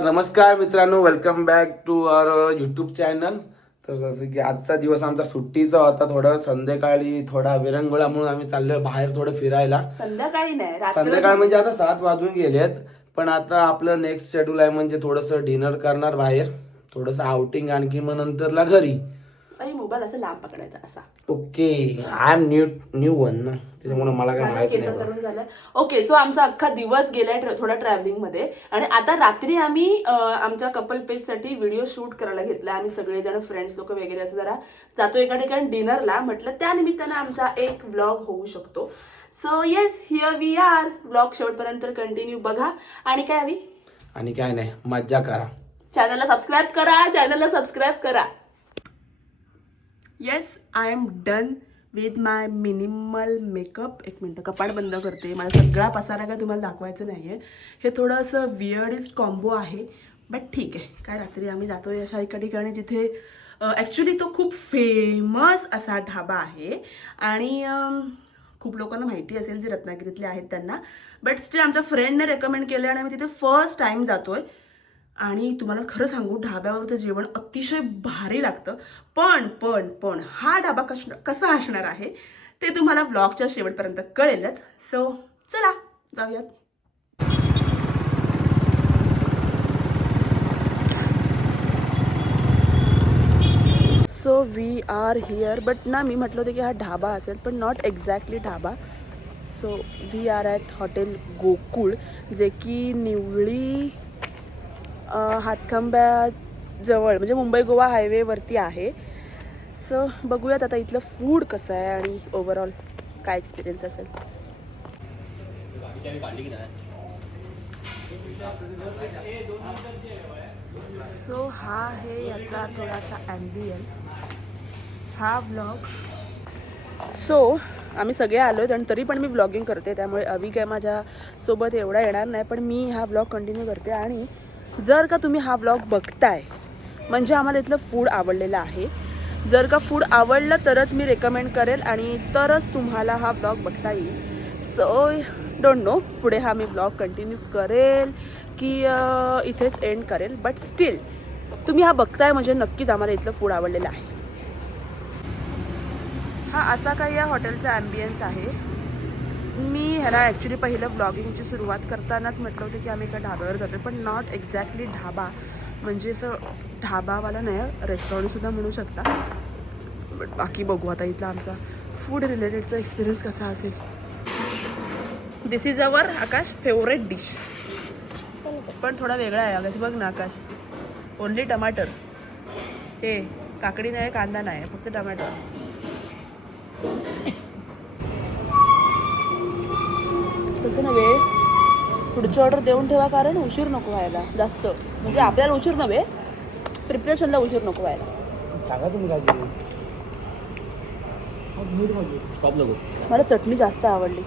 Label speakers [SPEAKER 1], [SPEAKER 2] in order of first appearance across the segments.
[SPEAKER 1] नमस्कार मित्रांनो welcome back to our YouTube channel तर जसं की आजचा दिवस आमचा सुट्टीचा होता थोडं संध्याकाळी थोडा विरंगुळा म्हणून आम्ही चाललोय बाहेर थोडं फिरायला.
[SPEAKER 2] संध्याकाळी नाही
[SPEAKER 1] संध्याकाळ म्हणजे आता सात वाजून गेलेत पण आता आपलं नेक्स्ट शेड्यूल आहे म्हणजे थोडंसं डिनर करणार बाहेर थोडंसं आउटिंग आणखी मग नंतरला घरी.
[SPEAKER 2] आणि मोबाईल असं लांब पकडायचा असा.
[SPEAKER 1] Okay I am new new one ना. त्याच्यामुळे मला काय माहीत
[SPEAKER 2] केस
[SPEAKER 1] नाही
[SPEAKER 2] करून झालं. ओके सो आमचा अख्खा दिवस गेलाय ट्र- थोडा ट्रॅव्हलिंगमध्ये. आणि आता रात्री आम्ही अं, आमच्या कपल पेजसाठी व्हिडिओ शूट करायला घेतला. आम्ही सगळेजण फ्रेंड्स लोक वगैरे असं जरा जातो एका ठिकाणी डिनरला म्हटलं त्या निमित्तानं आमचा एक व्लॉग होऊ शकतो. So yes here we are vlog शेवटपर्यंत कंटिन्यू बघा. आणि काय हवी
[SPEAKER 1] आणि काय नाही मज्जा करा.
[SPEAKER 2] चॅनलला सबस्क्राईब करा चॅनलला सबस्क्राईब करा. Yes I am done with my minimal makeup एक मिनटं कपाट बंद करते. मला सगळा पसारा काय तुम्हाला दाखवायचं नाही आहे हे थोडं असं वियर्डिस्ट कॉम्बो आहे. बट ठीक आहे. काय रात्री आम्ही जातो आहे अशा एका ठिकाणी जिथे ॲक्च्युली तो खूप फेमस असा ढाबा आहे. आणि खूप लोकांना माहिती असेल जे रत्नागिरीतले आहेत त्यांना. बट स्टील आमच्या फ्रेंडने रेकमेंड केलं आणि आम्ही तिथे फर्स्ट टाईम जातो आहे आणि तुम्हाला खरं सांगू ढाब्यावरचं जेवण अतिशय भारी लागतं. पण पण पण हा ढाबा कश कसा असणार आहे ते तुम्हाला ब्लॉगच्या शेवटपर्यंत कळेलच. सो चला जाऊयात. So we are here but ना मी म्हटलं होतं की हा ढाबा असेल पण not exactly dhaba. So we are at hotel Gokul जे की निवळी हातखंब्याजवळ म्हणजे मुंबई गोवा हायवेवरती आहे. सो बघूयात आता इथलं फूड कसं आहे आणि ओव्हरऑल काय एक्सपिरियन्स असेल. सो हा आहे याचा थोडासा ॲम्बियन्स हा ब्लॉग सो आम्ही सगळे आलो आहेत आणि तरी पण मी ब्लॉगिंग करते त्यामुळे अवी काय माझ्यासोबत एवढा येणार नाही पण मी हा ब्लॉग कंटिन्यू करते आणि जर का तुम्ही हा ब्लॉग बघताय म्हणजे आम्हाला इथलं फूड आवडलेलं आहे. जर का फूड आवडलं तरच मी रेकमेंड करेल आणि तरच तुम्हाला हा ब्लॉग बघता येईल. सो डोंट नो पुढे हा मी ब्लॉग कंटिन्यू करेल की इथेच एंड करेल. बट स्टील तुम्ही हा बघताय म्हणजे नक्कीच आम्हाला इथलं फूड आवडलेलं आहे. हा असा काही या हॉटेलचा ॲम्बियन्स आहे. मी ह्याला ॲक्च्युली पहिलं ब्लॉगिंगची सुरुवात करतानाच म्हटलं होतं की आम्ही एका ढाब्यावर जातो पण नॉट एक्झॅक्टली ढाबा. म्हणजे असं ढाबावाला नाही रेस्टॉरंटसुद्धा म्हणू शकता. बट बाकी बघू आता इथला आमचा फूड रिलेटेडचा एक्सपिरियन्स कसा असेल. This is our Akash favourite dish पण थोडा वेगळा आहे आकाश बघ ना आकाश. ओनली टमाटर. हे काकडी नाही कांदा नाही फक्त टमाटर. तसं नव्हे. पुढची ऑर्डर देऊन ठेवा कारण उशीर नको व्हायला. जास्त. म्हणजे आपल्याला उशीर नव्हे. प्रिपरेशनला उशीर नको व्हायला.
[SPEAKER 1] सांगा तुम्ही काय केलं?
[SPEAKER 2] मला चटणी जास्त आवडली.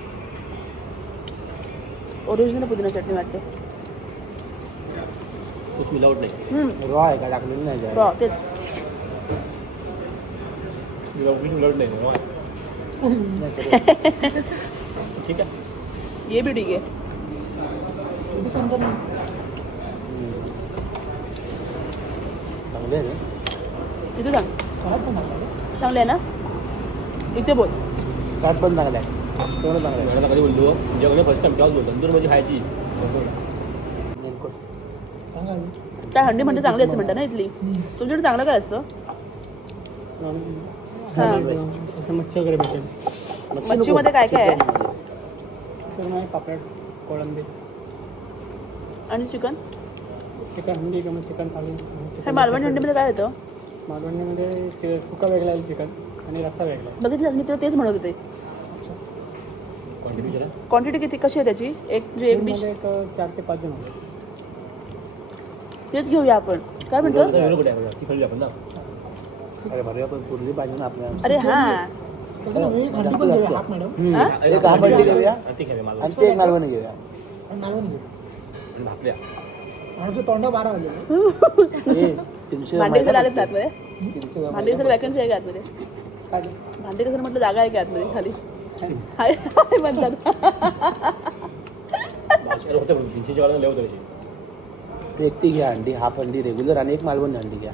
[SPEAKER 2] ओरिजिनल पुदिना चटणी वाटते.
[SPEAKER 3] कुछ मिलावट नहीं
[SPEAKER 2] हम्म,
[SPEAKER 1] रॉ आहे का? टाकलेलं नाही
[SPEAKER 2] तेच.
[SPEAKER 3] मिलावट कुछ मिलावट नहीं ठीक है
[SPEAKER 2] ये भी ठीक
[SPEAKER 1] ना।
[SPEAKER 2] इथे सांग। चांगले आहे ना। इथे बोल।
[SPEAKER 1] चाट पण चांगला आहे. तेवढं चांगलं आहे?
[SPEAKER 3] मैंने कधी बोललो? तुमच्याकडे फर्स्ट टाइम तेव्हाच बोलतो तंदूर म्हणजे खायची.
[SPEAKER 2] त्या हंडी म्हणजे चांगली असते म्हणतात ना इथली? तुमच्याकडे चांगलं काय असतं? हां.
[SPEAKER 3] असं मच्छी वगैरे भेटेल.
[SPEAKER 2] मच्छीमध्ये काय काय आहे?
[SPEAKER 3] सर नाही पापड कोळंबी.
[SPEAKER 2] आणि चिकन?
[SPEAKER 3] चिकन हंडी किंवा चिकन थाली
[SPEAKER 2] हे मालवणी हंडीमध्ये काय येतं
[SPEAKER 3] मालवणीमध्ये चि सुका वेगळा आहे चिकन आणि रस्सा वेगळा आहे
[SPEAKER 2] बघितलं मी तुला तेच म्हणत होते.
[SPEAKER 3] क्वांटिटी जरा.
[SPEAKER 2] क्वांटिटी किती? कशी आहे त्याची? एक म्हणजे एक डिश
[SPEAKER 3] एक चार ते पाच जण होते
[SPEAKER 2] तेच घेऊया आपण. काय म्हणतो?
[SPEAKER 3] कुठे आहे? ती खाली आपण ना.
[SPEAKER 1] अरे भारी आपण पूर्वी पाहिजे ना आपल्या.
[SPEAKER 2] अरे. हा?
[SPEAKER 1] एक हा घेऊया.
[SPEAKER 3] आणि ती मालवणी
[SPEAKER 1] घेऊया. तीनशे
[SPEAKER 2] भांडी आलेत आतमध्ये वॅकन्सी आहे का आतमध्ये? भांडी कशाला म्हटलं जागा आहे का आतमध्ये खाली? हाय. म्हणतात.
[SPEAKER 1] घ्या अंडी हाफ अंडी रेग्युलर आणि एक मालवणी अंडी घ्या.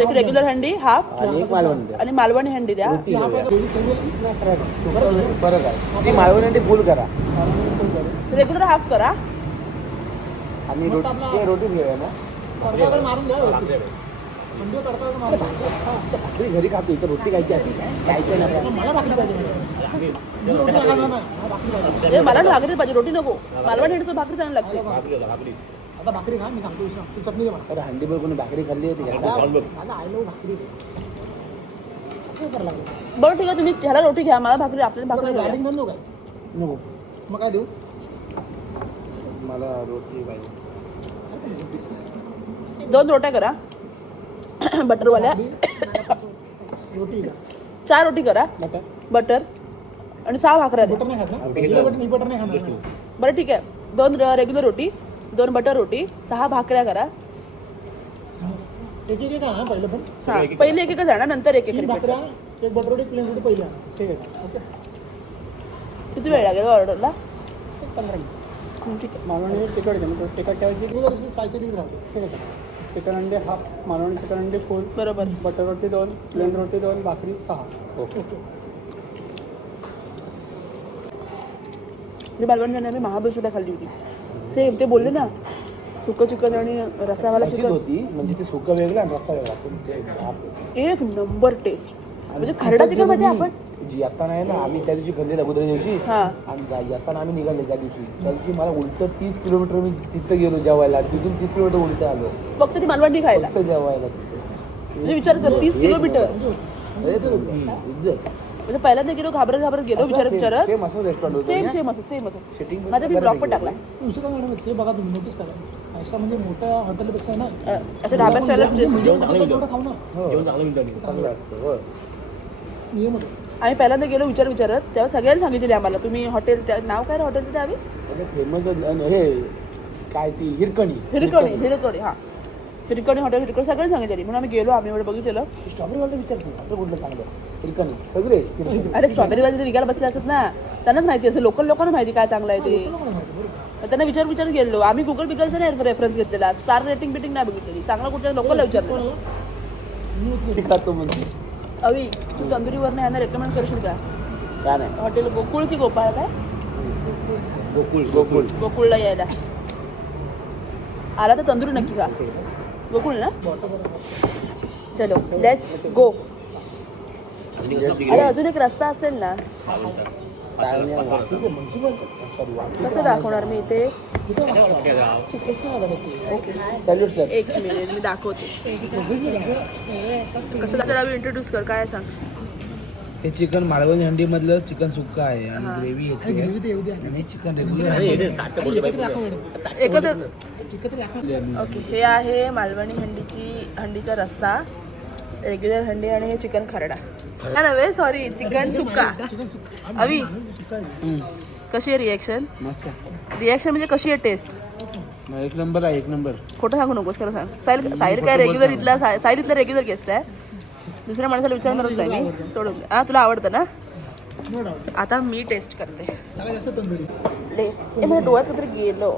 [SPEAKER 2] एक रेग्युलर हंडी हाफ
[SPEAKER 1] आणि एक मालवणी द्या
[SPEAKER 2] आणि मालवणी हंडी द्या.
[SPEAKER 1] रोटी घेऊया. फरक आहे. ती मालवणी अंडी फुल करा.
[SPEAKER 2] रेग्युलर हाफ करा.
[SPEAKER 1] आणि रोटी ते रोटी घेऊया ना. भाकरी घरी खातो इथं रोटी खायची असेल. खायचं नाही
[SPEAKER 2] ए, मला भाकरी पाहिजे. रोटी नको. मालवणी हंडीचं भाकरी चांगली लागते.
[SPEAKER 3] आता भाकरी खा मी सांगतो विषय. तू चटणी दे मला.
[SPEAKER 1] कोणी भाकरी खाल्ली होती का?
[SPEAKER 3] आयलो भाकरी दे. असं काय करायला लागलं?
[SPEAKER 2] बरं ठीक आहे तुम्ही ह्याला रोटी घ्या मला भाकरी आपल्याला भाकरी द्या.
[SPEAKER 3] काय?
[SPEAKER 1] नको.
[SPEAKER 3] मग काय देऊ?
[SPEAKER 1] मला रोटी पाहिजे
[SPEAKER 2] दोन रोट्या करा. बटरवाल्या.
[SPEAKER 3] रोटी का
[SPEAKER 2] चार रोटी करा.
[SPEAKER 3] बटर
[SPEAKER 2] बटर आणि सहा भाकऱ्या द्या.
[SPEAKER 3] बटर नाही बटर खाणार.
[SPEAKER 2] बरं ठीक आहे दोन रेग्युलर रोटी. दोन बटर रोटी सहा भाकऱ्या करा.
[SPEAKER 3] एक एक हा पहिलं पण.
[SPEAKER 2] हा पहिले एक एकच ना नंतर एक एक
[SPEAKER 3] तीन. भाकऱ्या एक बटर रोटी प्लेन रोटी पहिली आणा. ठीक आहे. ओके.
[SPEAKER 2] किती वेळ लागेल ऑर्डरला?
[SPEAKER 3] पंधरा मिनिट.
[SPEAKER 2] ठीक आहे.
[SPEAKER 3] मालवणी तिखट घ्या तिखट ठेवायची स्पायसी राहते. ठीक आहे. चिकन अंडे हाफ मालवणी चिकन अंडे फुल
[SPEAKER 2] बरोबर.
[SPEAKER 3] बटर रोटी दोन प्लेन रोटी दोन भाकरी सहा.
[SPEAKER 1] ओके.
[SPEAKER 2] मी बालवण मी महाबळेश्वरला खाल्ली होती. सेम ते बोलले ना सुकं चिकन आणि रसावाला चिकन.
[SPEAKER 1] होती म्हणजे ते सुकं वेगळं आणि रस्सा वेगळा पण ते
[SPEAKER 2] एक नंबर टेस्ट म्हणजे खरडा चिकन आहे आपण
[SPEAKER 1] जी येताना आहे ना आम्ही त्या दिवशी खाल्ली अगोदर दिवशी
[SPEAKER 2] हा.
[SPEAKER 1] आणि जा- येताना आम्ही निघाले त्या दिवशी. त्या दिवशी मला उलट तीस किलोमीटर मी तिथं गेलो जेवायला. तिथून तीस किलोमीटर उलट आलो.
[SPEAKER 2] फक्त ती मालवणी खायला.
[SPEAKER 1] फक्त जेवायला. तिथे.
[SPEAKER 2] म्हणजे विचार कर तीस किलोमीटर.
[SPEAKER 1] अरे ते इज्जत.
[SPEAKER 2] म्हणजे पहिल्यांदा गेलो घाबरत घाबरत गेलो विचारत विचारत.
[SPEAKER 1] सेम असं रेस्टॉरंट होतं
[SPEAKER 2] सेम सेम असं सेम असं. माझा मी ब्लॉग पण टाकला
[SPEAKER 3] विषय काय मॅडम ते बघा तुम्ही नोटीस करा. अशा म्हणजे मोठ्या हॉटेलपेक्षा आहे ना
[SPEAKER 2] असं
[SPEAKER 3] खाऊ होतो.
[SPEAKER 2] आम्ही पहिल्यांदा गेलो विचार विचारत तेव्हा सगळ्यांनी सांगितले आम्हाला. तुम्ही हॉटेल त्या नाव काय रे हॉटेलचं त्यावी
[SPEAKER 1] फेमस हे काय ती हिरकणी.
[SPEAKER 2] हिरकणी हिरकणी हा. हिरकणी हॉटेल हिरकणी सगळे सांगितले म्हणून आम्ही गेलो आम्ही एवढं बघितलेलं
[SPEAKER 1] स्ट्रॉबेरी वाला विचारतो आपलं कुठलं चांगलं. हिरकणी सगळे.
[SPEAKER 2] अरे स्ट्रॉबेरी वाले विकायला बसले असतात ना. त्यांनाच माहिती असेल लोकल लोकांना माहिती काय चांगलं आहे ते. त्यांना विचार विचार गेलो आम्ही गुगल बिगलचा नाही रेफरन्स घेतलेला. स्टार रेटिंग बिटिंग नाही बघितलेली. चांगलं कुठच्या लोकलला विचारलं?
[SPEAKER 1] ती खातो म्हणजे.
[SPEAKER 2] अवी तू तंदुरीवरनं यांना रेकमेंड करशील का
[SPEAKER 1] छान आहे
[SPEAKER 2] हॉटेल गोकुळ की गोपाळ काय?
[SPEAKER 1] गोकुळ गोकुळ.
[SPEAKER 2] गोकुळला यायला. आला तर तंदुरी नक्की का गोकुळ ना. चलो लेट्स गो अरे अजून एक रस्ता असेल ना. कसं दाखवणार मी इथे. एक मिनिट मी दाखवते. कसं दाखवणार? इंट्रोड्यूस कर काय सांग?
[SPEAKER 1] हे चिकन मालवणी हंडी मधलं चिकन सुक्का आहे आणि
[SPEAKER 2] हा.
[SPEAKER 1] ग्रेव्ही येते.
[SPEAKER 3] ग्रेव्ही ते येऊ द्या
[SPEAKER 1] आणि चिकन रेग्युलर
[SPEAKER 2] एकत्र
[SPEAKER 3] दाखव
[SPEAKER 2] ओके हे आहे मालवणी हंडीची हंडीचा रस्सा रेग्युलर हंडी आणि हे चिकन खरडा. हा नव्हे सॉरी चिकन सुक्का. अवी कशी आहे रिॲक्शन रिॲक्शन म्हणजे कशी आहे टेस्ट
[SPEAKER 1] एक नंबर आहे एक नंबर.
[SPEAKER 2] खोटं सांगू नकोस खरं सांग. साहिल साहिल काय रेग्युलर इथला साहिल इथला रेग्युलर गेस्ट आहे? दुसऱ्या माणसाला विचारणारच नाही मी सोडून. हा तुला आवडतं ना? आता मी टेस्ट करते. टेस्ट हे माझ्या डोळ्यात कुठे गेलो.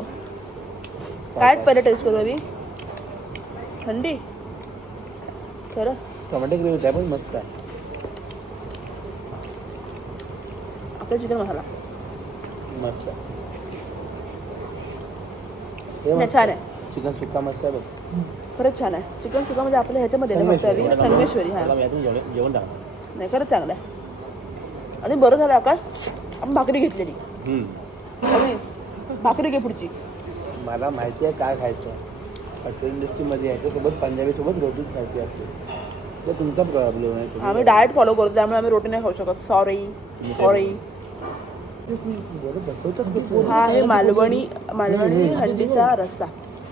[SPEAKER 2] काय पहिले टेस्ट करू अभी थंडी? खरं?
[SPEAKER 1] टोमॅटो ग्रेव्ही आहे पण मस्त आहे.
[SPEAKER 2] आपलं चिकन मसाला.
[SPEAKER 1] मस्त आहे.
[SPEAKER 2] छान आहे.
[SPEAKER 1] चिकन सुक्का मस्त आहे बघ.
[SPEAKER 2] खरंच छान आहे. चिकन सुका म्हणजे आपल्या ह्याच्यामध्ये ना फक्त अभी संगमेश्वरी हा.
[SPEAKER 1] जेवण टाक
[SPEAKER 2] नाही खरंच चांगलं आहे. आणि बरं झालं आकाश आपण भाकरी घेतलेली. भाकरी घे पुढची.
[SPEAKER 1] मला माहिती आहे काय खायचं. हॉटेल इंडस्ट्रीमध्ये याच्यासोबत पंजाबी सोबत रोटीच खायची असते. तर तुमचा प्रॉब्लेम आहे तुम्ही-
[SPEAKER 2] आम्ही डाएट फॉलो करतो त्यामुळे आम्ही रोटी नाही खाऊ शकत. सॉरी सॉरी
[SPEAKER 1] बरं बसवतात ते पोरं.
[SPEAKER 2] हा आहे मालवणी मालवणी हंडीचा रस्सा.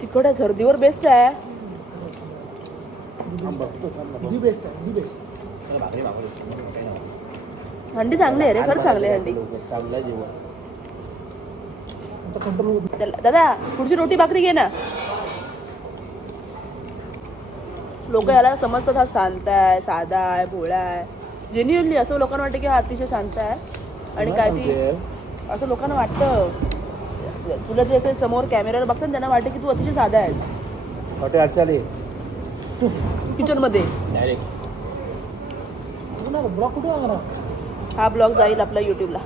[SPEAKER 2] तिखट आहे सर्दीवर बेस्ट आहे. हंडी चांगली आहे रे खरंच चांगली आहे हंडी. दादा पुढची रोटी भाकरी घे ना. लोक याला समजतात हा शांत आहे साधा आहे भोळा आहे. जेन्युअनली असं लोकांना वाटतं की हा अतिशय शांत आहे. आणि काय ती असं लोकांना वाटतं. तुला जे असे समोर कॅमेऱ्यावर बघतात त्यांना वाटतं की तू अतिशय साधा आहेस.
[SPEAKER 1] हॉटेल अडचाले
[SPEAKER 2] किचनमध्ये
[SPEAKER 1] डायरेक्ट
[SPEAKER 3] ब्लॉक कुठे
[SPEAKER 2] हा ब्लॉग जाईल आपल्या यूट्यूबला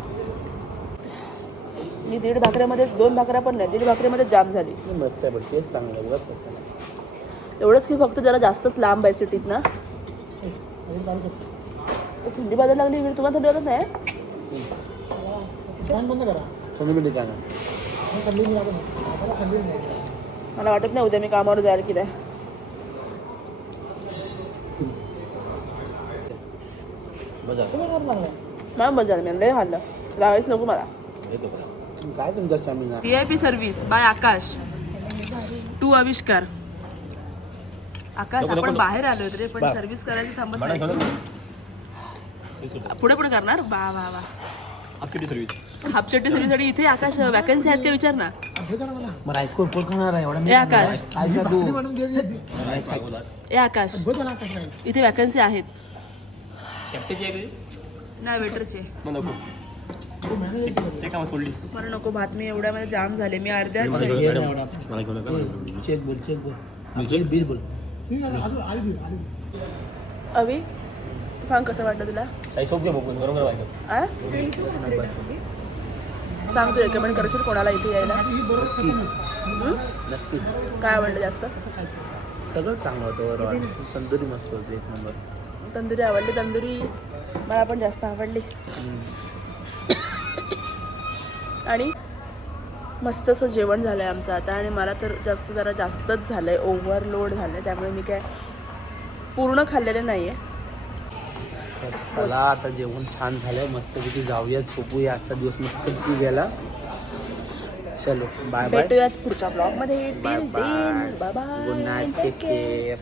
[SPEAKER 2] मी दीड भाकऱ्यामध्ये दोन भाकऱ्या पण नाही दीड भाकऱ्यामध्ये जाम झाली.
[SPEAKER 1] मस्त आहे बघ तेच चांगलं
[SPEAKER 2] एवढंच की फक्त जरा जास्तच लांब आहे सिटीत ना.
[SPEAKER 3] हे
[SPEAKER 2] थंडी बाजायला लागली तुम्हाला थंडी वाजत नाही.
[SPEAKER 3] मला
[SPEAKER 2] वाटत नाही उद्या मी कामावर जायला की नाही. मजा आली मी लय खाल्लं राहायच नको मला.
[SPEAKER 1] काय तुमचा
[SPEAKER 2] V I P service by Akash. To Avishkar. Akash आपण बाहेर आलो रे पण सर्व्हिस करायची थांबत नाही पुढे पुढे करणार? वा वा वा. हापचट्टी सर्व्हिससाठी इथे आकाश वॅकन्सी आहेत का विचार ना.
[SPEAKER 1] मग राईस कोण आहे? एवढा
[SPEAKER 2] ए आकाश.
[SPEAKER 1] काय.
[SPEAKER 2] ए आकाश. इथे वॅकन्सी आहेत. नाही वेटरचे
[SPEAKER 3] तू मॅनेज केलं.
[SPEAKER 2] मला नको भात मी एवढ्यामध्ये जाम झाले. मी अर्ध्या
[SPEAKER 1] चेक बोल चेक बोल. बिल.
[SPEAKER 2] अभि? सांग कसं वाटलं तुला? आ? सांग तू रेकमेंड करशील कोणाला इथे यायला?
[SPEAKER 3] बरोबर.
[SPEAKER 2] हं?
[SPEAKER 1] नक्कीच.
[SPEAKER 2] काय आवडलं जास्त?
[SPEAKER 1] सगळं चांगलं होतं ओव्हरऑल तंदुरी मस्त होती एक नंबर.
[SPEAKER 2] तंदुरी आवडली. तंदुरी मला पण जास्त आवडली. आणि मस्त असं जेवण झालं आहे आमचं आता. आणि मला तर जास्त जरा जास्तच झालं आहे ओव्हरलोड झालं आहे त्यामुळे मी काय पूर्ण खाल्लेलं नाही आहे
[SPEAKER 1] तर चला आता जेवण छान झालंय. मस्तपैकी जाऊया झोपूया. आजचा दिवस मस्तपैकी गेला. चलो बाय बाय
[SPEAKER 2] भेटूयात पुढच्या then bye
[SPEAKER 1] good night take care